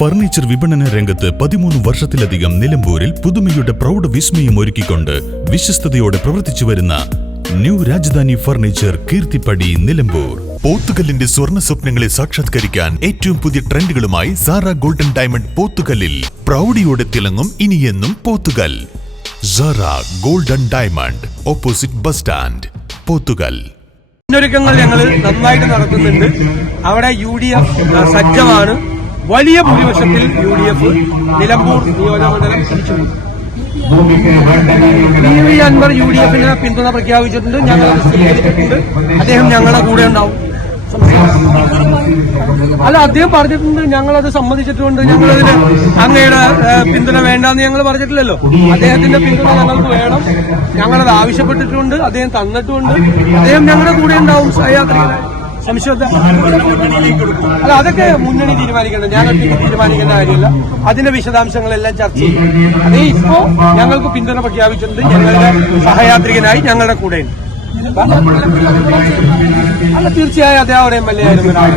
Furniture വിപണന രംഗത്ത് പതിമൂന്ന് വർഷത്തിലധികം നിലമ്പൂരിൽ പുതുമയുടെ പ്രൗഢ വിസ്മയം ഒരുക്കിക്കൊണ്ട് വിശ്വസ്തയോടെ പ്രവർത്തിച്ചു വരുന്ന ന്യൂ രാജധാനി ഫർണിച്ചർ കീർത്തിപ്പടി നിലമ്പൂർ. പോത്തുകല്ലിന്റെ സ്വർണ സ്വപ്നങ്ങളെ സാക്ഷാത്കരിക്കാൻ ഏറ്റവും പുതിയ ട്രെൻഡുകളുമായി സാറ ഗോൾഡൻ ഡയമണ്ട് പോത്തുകല്ലിൽ പ്രൗഢിയോടെ തിളങ്ങും ഇനിയെന്നും Pothukal. Sara golden diamond opposite bus stand Pothukal. മുന്നൊരുക്കങ്ങൾ ഞങ്ങൾ നന്നായിട്ട് നടത്തുന്നുണ്ട്. അവിടെ യു ഡി എഫ് സജ്ജമാണ്. വലിയ ഭൂരിപക്ഷത്തിൽ യു ഡി എഫ് നിലമ്പൂർ നിയോജകമണ്ഡലം പി അൻവർ യു ഡി എഫിന് പിന്തുണ പ്രഖ്യാപിച്ചിട്ടുണ്ട്. ഞങ്ങൾ സ്വീകരിച്ചിട്ടുണ്ട്. അദ്ദേഹം ഞങ്ങളുടെ കൂടെ ഉണ്ടാവും. അല്ല അദ്ദേഹം പറഞ്ഞിട്ടുണ്ട് ഞങ്ങൾ അത് സമ്മതിച്ചിട്ടുണ്ട് ഞങ്ങളതിന് അങ്ങയുടെ ഏഹ്, പിന്തുണ വേണ്ടെന്ന് ഞങ്ങൾ പറഞ്ഞിട്ടില്ലല്ലോ. അദ്ദേഹത്തിന്റെ പിന്തുണ ഞങ്ങൾക്ക് വേണം. ഞങ്ങളത് ആവശ്യപ്പെട്ടിട്ടുണ്ട്. അദ്ദേഹം തന്നിട്ടുണ്ട് അദ്ദേഹം ഞങ്ങളുടെ കൂടെ ഉണ്ടാവും. സഹയാത്രികനായി അല്ല അതൊക്കെ മുന്നണി തീരുമാനിക്കേണ്ട. ഞാൻ ഒറ്റയ്ക്ക് തീരുമാനിക്കേണ്ട കാര്യമില്ല. അതിന്റെ വിശദാംശങ്ങളെല്ലാം ചർച്ച ചെയ്യും. അതേ ഇപ്പോ ഞങ്ങൾക്ക് പിന്തുണ പ്രഖ്യാപിച്ചിട്ടുണ്ട്. ഞങ്ങളുടെ സഹയാത്രികനായി ഞങ്ങളുടെ കൂടെയുണ്ട് അല്ല തീർച്ചയായും അദ്ദേഹം ഒരു എം എൽ എ ആയിരുന്നു ഒരാൾ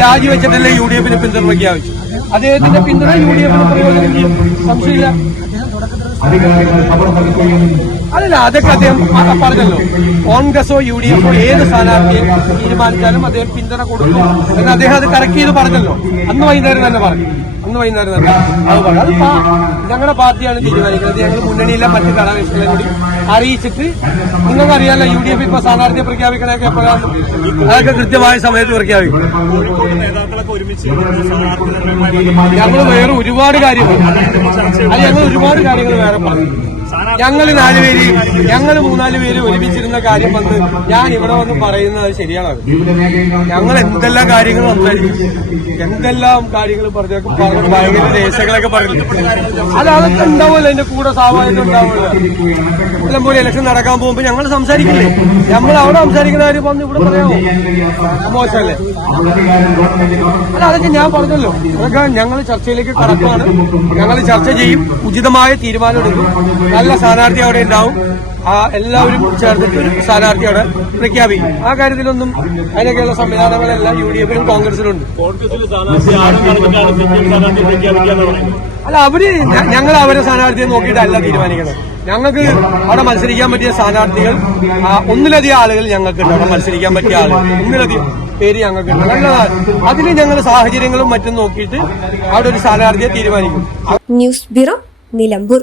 രാജിവെച്ചിട്ടല്ലേ യു ഡി എഫിന് പിന്തുണ പ്രഖ്യാപിച്ചു അദ്ദേഹത്തിന്റെ പിന്തുണ യു ഡി എഫിന് പ്രയോജനം സംശയമില്ല. അല്ലല്ല അതൊക്കെ അദ്ദേഹം പറഞ്ഞല്ലോ. കോൺഗ്രസോ യു ഡി എഫോ ഏത് സ്ഥാനാർത്ഥിയെ തീരുമാനിച്ചാലും അദ്ദേഹം പിന്തുണ കൊടുക്കും. എന്ന് അദ്ദേഹം അത് കറക്റ്റ് ചെയ്ത് പറഞ്ഞല്ലോ. അന്ന് വൈകുന്നേരം തന്നെ പറഞ്ഞു. അന്ന് വൈകുന്നേരം തന്നെ അത് പറഞ്ഞു. അത് ഞങ്ങളുടെ പാർട്ടിയാണ് തീരുമാനിക്കുന്നത്. ഞങ്ങൾ മുന്നണിയിലെ മറ്റ് ഘടകകക്ഷികളെ കൂടി അറിയിച്ചിട്ട് നിങ്ങൾക്ക് അറിയാലോ യു ഡി എഫ് ഇപ്പൊ സ്ഥാനാർത്ഥിയെ പ്രഖ്യാപിക്കണമൊക്കെ എപ്പോഴാണ് അതൊക്കെ കൃത്യമായ സമയത്ത് പ്രഖ്യാപിക്കും. ഞങ്ങൾ വേറെ ഒരുപാട് കാര്യങ്ങൾ അത് ഞങ്ങൾ ഒരുപാട് കാര്യങ്ങൾ വേറെ പറഞ്ഞു ഞങ്ങൾ നാലുപേര് ഞങ്ങൾ മൂന്നാൽ പേര് ഒരുമിച്ചിരുന്ന കാര്യം വന്ന് ഞാൻ ഇവിടെ വന്ന് പറയുന്നത് ശരിയാണ് ഞങ്ങൾ എന്തെല്ലാം കാര്യങ്ങൾ എന്തെല്ലാം കാര്യങ്ങൾ പറഞ്ഞു ഭയങ്കര ദേശങ്ങളൊക്കെ പറഞ്ഞു. അത് അതൊക്കെ ഉണ്ടാവുമല്ലോ എന്റെ കൂടെ സ്വാഭാവികം ഉണ്ടാവുമല്ലോ. ഇലക്ഷൻ നടക്കാൻ പോകുമ്പോ ഞങ്ങൾ സംസാരിക്കില്ലേ? നമ്മൾ അവിടെ സംസാരിക്കുന്ന കാര്യം വന്ന് ഇവിടെ പറയാമോ? മോശമല്ലേ? അല്ല അതൊക്കെ ഞാൻ പറഞ്ഞല്ലോ. അതൊക്കെ ഞങ്ങൾ ചർച്ചയിലേക്ക് കടക്കുകയാണ്. ഞങ്ങൾ ചർച്ച ചെയ്യും ഉചിതമായ തീരുമാനം എടുക്കും. നല്ല സ്ഥാനാർത്ഥി അവിടെ ഉണ്ടാവും. ആ എല്ലാവരും ചേർന്നിട്ട് ഒരു സ്ഥാനാർത്ഥി അവിടെ പ്രഖ്യാപിക്കും. ആ കാര്യത്തിലൊന്നും അതിനൊക്കെയുള്ള സംവിധാനങ്ങളെല്ലാം യു ഡി എഫിലും കോൺഗ്രസിലുണ്ട്. അല്ല അവർ ഞങ്ങൾ അവരെ സ്ഥാനാർത്ഥിയെ നോക്കിയിട്ടല്ല തീരുമാനിക്കുന്നത് ഞങ്ങൾക്ക് അവിടെ മത്സരിക്കാൻ പറ്റിയ സ്ഥാനാർത്ഥികൾ ഒന്നിലധികം ആളുകൾ ഞങ്ങൾക്കുണ്ട്. അവിടെ മത്സരിക്കാൻ പറ്റിയ ആളുകൾ. ഒന്നിലധികം പേര് ഞങ്ങൾക്കുണ്ട്. നല്ലതാണ്. അതിന് ഞങ്ങൾ സാഹചര്യങ്ങളും മറ്റും നോക്കിയിട്ട് അവിടെ ഒരു സ്ഥാനാർത്ഥിയെ തീരുമാനിക്കും. News bureau Nilambur.